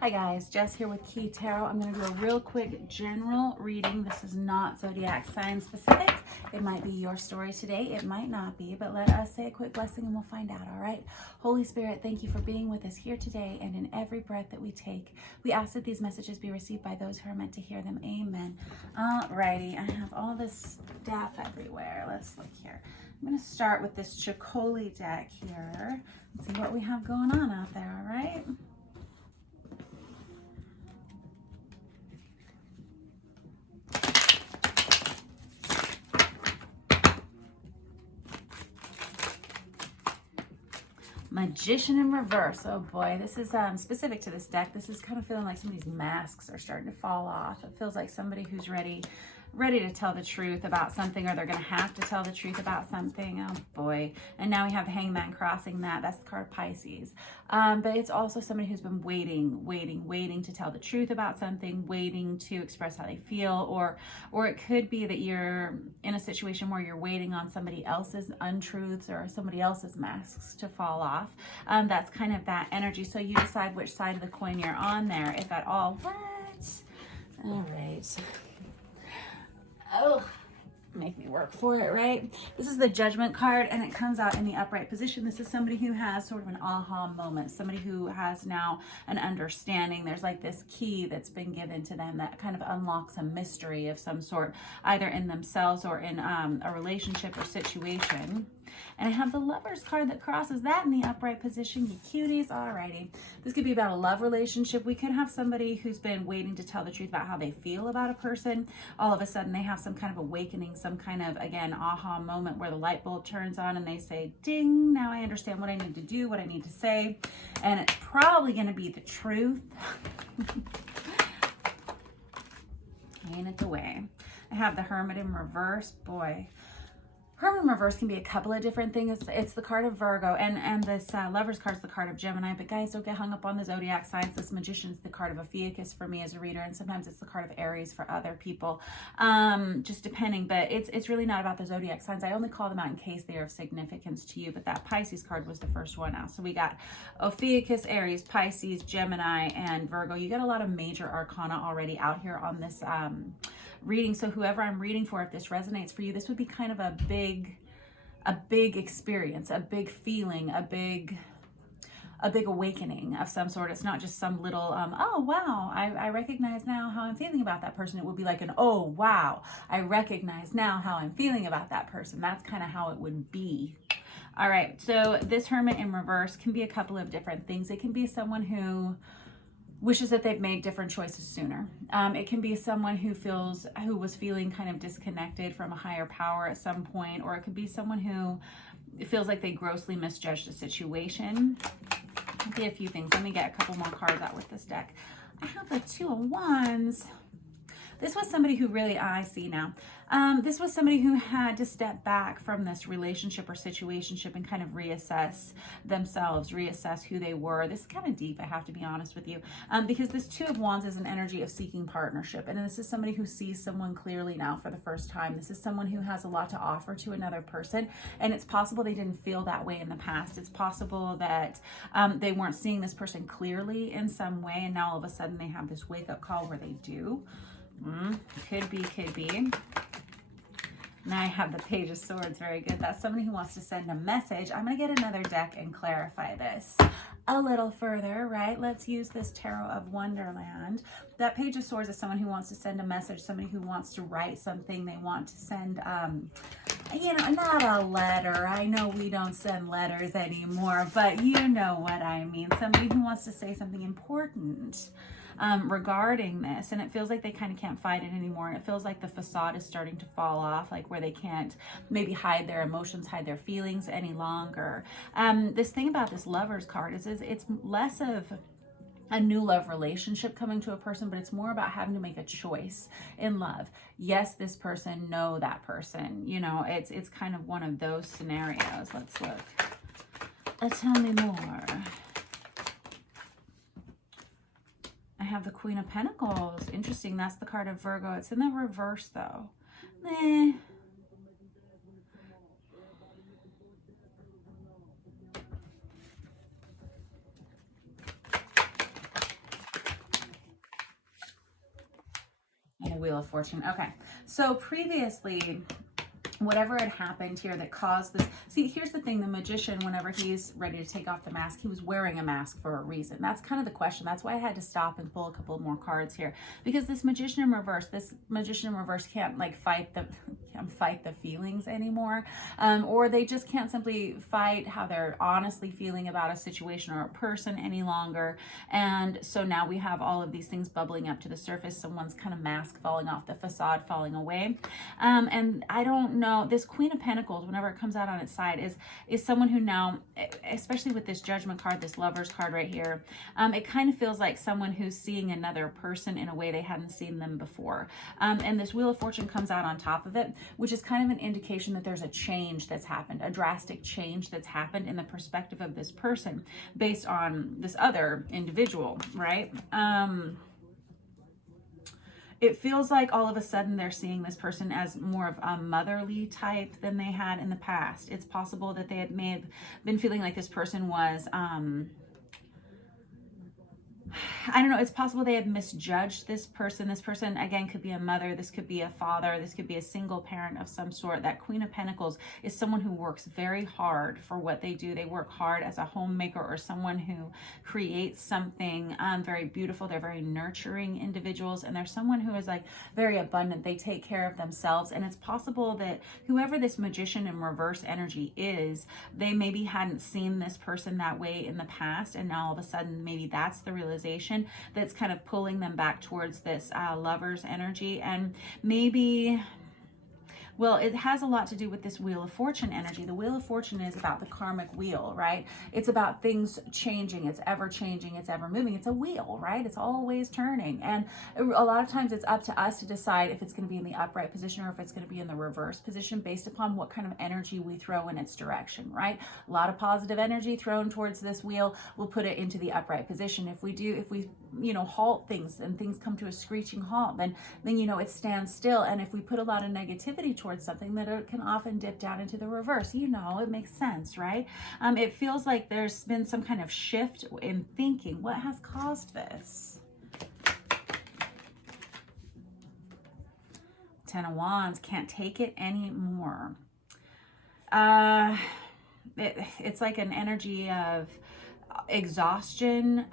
Hi guys, Jess here with Key Tarot. I'm going to do a real quick general reading. This is not zodiac sign specific. It might be your story today. It might not be, but let us say a quick blessing and we'll find out, all right? Holy Spirit, thank you for being with us here today and in every breath that we take. We ask that these messages be received by those who are meant to hear them. Amen. Alrighty, I have all this stuff everywhere. Let's look here. I'm going to start with this Chicoli deck here and see what we have going on out there, all right? Magician in reverse. Oh boy, this is specific to this deck. This is kind of feeling like somebody's masks are starting to fall off. It feels like somebody who's ready to tell the truth about something, or they're going to have to tell the truth about something. Oh boy. And now we have the Hangman crossing that. That's the card Pisces. But it's also somebody who's been waiting to tell the truth about something, waiting to express how they feel, or it could be that you're in a situation where you're waiting on somebody else's untruths or somebody else's masks to fall off. That's kind of that energy. So you decide which side of the coin you're on there, if at all. What? All right. Oh, make me work for it, right? This is the Judgment card, and it comes out in the upright position. This is somebody who has sort of an aha moment, somebody who has now an understanding. There's like this key that's been given to them that kind of unlocks a mystery of some sort, either in themselves or in a relationship or situation. And I have the Lovers card that crosses that in the upright position. You cuties. Alrighty. This could be about a love relationship. We could have somebody who's been waiting to tell the truth about how they feel about a person. All of a sudden they have some kind of awakening, some kind of, again, aha moment where the light bulb turns on and they say, ding, now I understand what I need to do, what I need to say. And it's probably going to be the truth. Ain't it the way? I have the Hermit in reverse. Boy. Hermit in reverse can be a couple of different things. It's the card of Virgo, and this Lover's card is the card of Gemini. But guys, don't get hung up on the zodiac signs. This Magician's the card of Ophiuchus for me as a reader, and sometimes it's the card of Aries for other people, just depending. But it's really not about the zodiac signs. I only call them out in case they are of significance to you. But that Pisces card was the first one out. So we got Ophiuchus, Aries, Pisces, Gemini, and Virgo. You got a lot of major arcana already out here on this reading. So whoever I'm reading for, if this resonates for you, this would be kind of a big experience, a big feeling, a big awakening of some sort. It's not just some little oh wow, I recognize now how I'm feeling about that person. It would be like an oh wow, I recognize now how I'm feeling about that person. That's kind of how it would be. All right, so this Hermit in reverse can be a couple of different things. It can be someone who wishes that they've made different choices sooner. It can be someone who was feeling kind of disconnected from a higher power at some point, or it could be someone who feels like they grossly misjudged a situation. It could be a few things. Let me get a couple more cards out with this deck. I have the Two of Wands. This was somebody who really, I see now. This was somebody who had to step back from this relationship or situationship and kind of reassess themselves, reassess who they were. This is kind of deep, I have to be honest with you, because this Two of Wands is an energy of seeking partnership. And this is somebody who sees someone clearly now for the first time. This is someone who has a lot to offer to another person. And it's possible they didn't feel that way in the past. It's possible that they weren't seeing this person clearly in some way. And now all of a sudden they have this wake-up call where they do. Could be. Now I have the Page of Swords. Very good. That's somebody who wants to send a message. I'm going to get another deck and clarify this a little further, right? Let's use this Tarot of Wonderland. That Page of Swords is someone who wants to send a message, somebody who wants to write something. They want to send, you know, not a letter. I know we don't send letters anymore, but you know what I mean. Somebody who wants to say something important regarding this, and it feels like they kind of can't fight it anymore, and it feels like the facade is starting to fall off, like where they can't maybe hide their emotions, hide their feelings any longer. This thing about this Lovers card is it's less of a new love relationship coming to a person, but it's more about having to make a choice in love. Yes, this person, no, that person. You know, it's kind of one of those scenarios. Let's look. Tell me more. I have the Queen of Pentacles. Interesting. That's the card of Virgo. It's in the reverse, though. Wheel of Fortune. Okay, so previously, whatever had happened here that caused this. See, here's the thing. The Magician, whenever he's ready to take off the mask, he was wearing a mask for a reason. That's kind of the question. That's why I had to stop and pull a couple more cards here, because this Magician in reverse can't like fight the feelings anymore, or they just can't simply fight how they're honestly feeling about a situation or a person any longer. And so now we have all of these things bubbling up to the surface. Someone's kind of mask falling off, the facade falling away. And I don't know, this Queen of Pentacles, whenever it comes out on its side, is someone who now, especially with this Judgment card, this Lovers card right here, it kind of feels like someone who's seeing another person in a way they hadn't seen them before. And this Wheel of Fortune comes out on top of it, which is kind of an indication that there's a change that's happened, a drastic change that's happened in the perspective of this person based on this other individual, right? It feels like all of a sudden they're seeing this person as more of a motherly type than they had in the past. It's possible that they may have been feeling like this person was, I don't know, it's possible they had misjudged this person. This person, again, could be a mother. This could be a father. This could be a single parent of some sort. That Queen of Pentacles is someone who works very hard for what they do. They work hard as a homemaker or someone who creates something very beautiful. They're very nurturing individuals, and they're someone who is like very abundant. They take care of themselves, and it's possible that whoever this Magician in reverse energy is, they maybe hadn't seen this person that way in the past, and now all of a sudden maybe that's the realization that's kind of pulling them back towards this Lovers energy. And maybe, well, it has a lot to do with this Wheel of Fortune energy. The Wheel of Fortune is about the karmic wheel, right? It's about things changing. It's ever changing. It's ever moving. It's a wheel, right? It's always turning. And a lot of times it's up to us to decide if it's going to be in the upright position or if it's going to be in the reverse position based upon what kind of energy we throw in its direction, right? A lot of positive energy thrown towards this wheel will put it into the upright position. If we halt things and things come to a screeching halt, then it stands still. And if we put a lot of negativity towards something, that it can often dip down into the reverse. It makes sense, right? It feels like there's been some kind of shift in thinking. What has caused this? Ten of Wands, can't take it anymore. It's like an energy of exhaustion.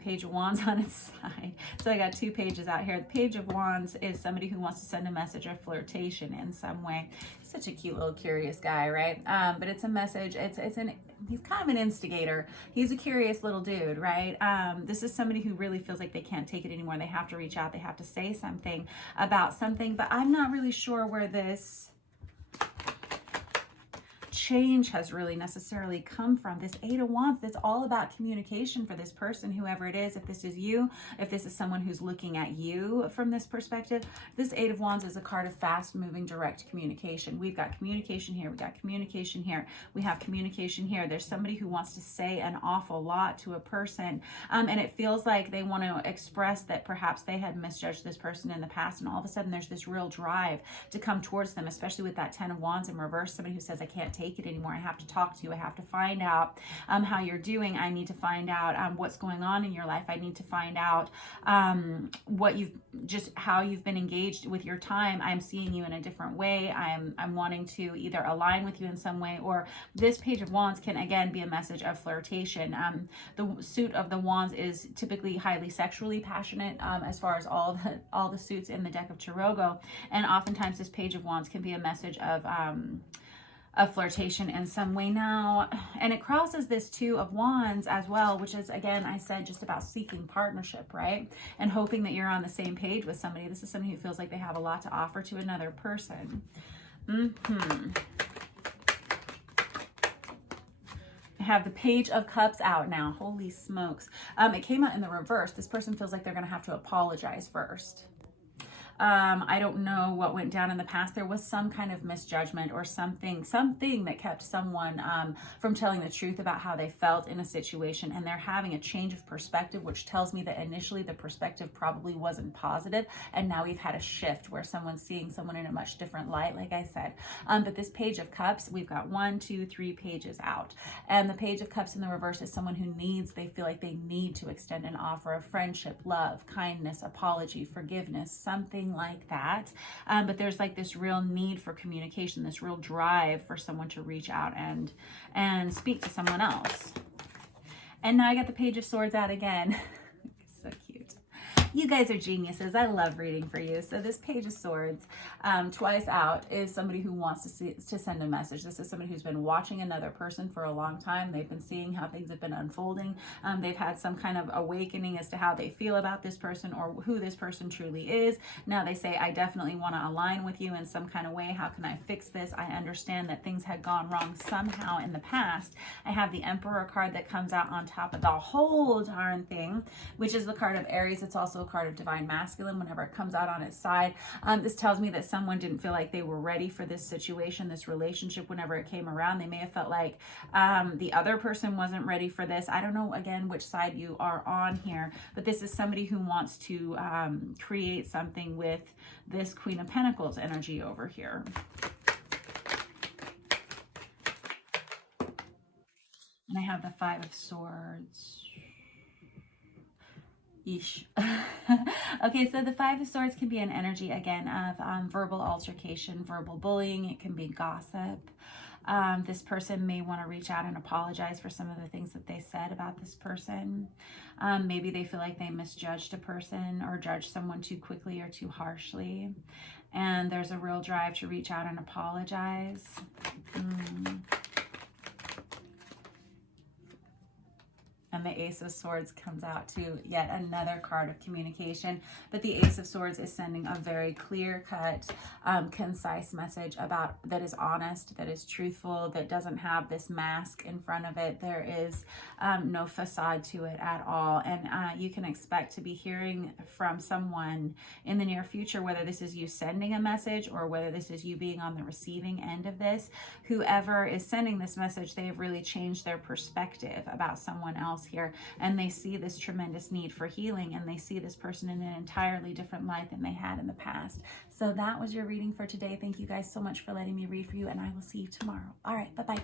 Page of Wands on its side. So I got two pages out here. The Page of Wands is somebody who wants to send a message of flirtation in some way. He's such a cute little curious guy, right? But it's a message. He's kind of an instigator. He's a curious little dude, right? This is somebody who really feels like they can't take it anymore. They have to reach out. They have to say something about something. But I'm not really sure where this change has really necessarily come from. This Eight of Wands, that's all about communication for this person, whoever it is. If this is you, if this is someone who's looking at you from this perspective, this Eight of Wands is a card of fast moving direct communication. We've got communication here, we got communication here, we have communication here. There's somebody who wants to say an awful lot to a person, and it feels like they want to express that perhaps they had misjudged this person in the past, and all of a sudden there's this real drive to come towards them, especially with that Ten of Wands in reverse. Somebody who says, I can't take it anymore. I have to talk to you. I have to find out how you're doing. I need to find out what's going on in your life. I need to find out how you've been engaged with your time. I'm seeing you in a different way. I'm wanting to either align with you in some way, or this Page of Wands can again be a message of flirtation. The suit of the Wands is typically highly sexually passionate, as far as all the suits in the deck of Tarot, and oftentimes this Page of Wands can be a message of flirtation in some way now. And it crosses this Two of Wands as well, which is, again, I said, just about seeking partnership, right? And hoping that you're on the same page with somebody. This is somebody who feels like they have a lot to offer to another person. I have the Page of Cups out now. Holy smokes. It came out in the reverse. This person feels like they're going to have to apologize first. I don't know what went down in the past. There was some kind of misjudgment or something that kept someone from telling the truth about how they felt in a situation, and they're having a change of perspective, which tells me that initially the perspective probably wasn't positive, and now we've had a shift where someone's seeing someone in a much different light, like I said. But this Page of Cups, we've got 1, 2, 3 pages out, and the Page of Cups in the reverse is someone who they feel like they need to extend an offer of friendship, love, kindness, apology, forgiveness, something like that. But there's like this real need for communication, this real drive for someone to reach out and speak to someone else. And now I got the Page of Swords out again. So cute. You guys are geniuses. I love reading for you. So this Page of Swords, twice out, is somebody who wants to send a message. This is somebody who's been watching another person for a long time. They've been seeing how things have been unfolding. They've had some kind of awakening as to how they feel about this person or who this person truly is. Now they say, I definitely want to align with you in some kind of way. How can I fix this? I understand that things had gone wrong somehow in the past. I have the Emperor card that comes out on top of the whole darn thing, which is the card of Aries. It's also a card of Divine Masculine whenever it comes out on its side. This tells me that someone didn't feel like they were ready for this situation, this relationship whenever it came around. They may have felt like the other person wasn't ready for this. I don't know, again, which side you are on here, but this is somebody who wants to create something with this Queen of Pentacles energy over here. And I have the Five of Swords. Yeesh. Okay, so the Five of Swords can be an energy, again, of verbal altercation, verbal bullying. It can be gossip. This person may want to reach out and apologize for some of the things that they said about this person. Maybe they feel like they misjudged a person or judged someone too quickly or too harshly. And there's a real drive to reach out and apologize. And the Ace of Swords comes out too, yet another card of communication. But the Ace of Swords is sending a very clear-cut, concise message that is honest, that is truthful, that doesn't have this mask in front of it. There is no facade to it at all. And you can expect to be hearing from someone in the near future, whether this is you sending a message or whether this is you being on the receiving end of this. Whoever is sending this message, they have really changed their perspective about someone else here, and they see this tremendous need for healing, and they see this person in an entirely different light than they had in the past. So that was your reading for today. Thank you guys so much for letting me read for you, and I will see you tomorrow. All right, bye-bye.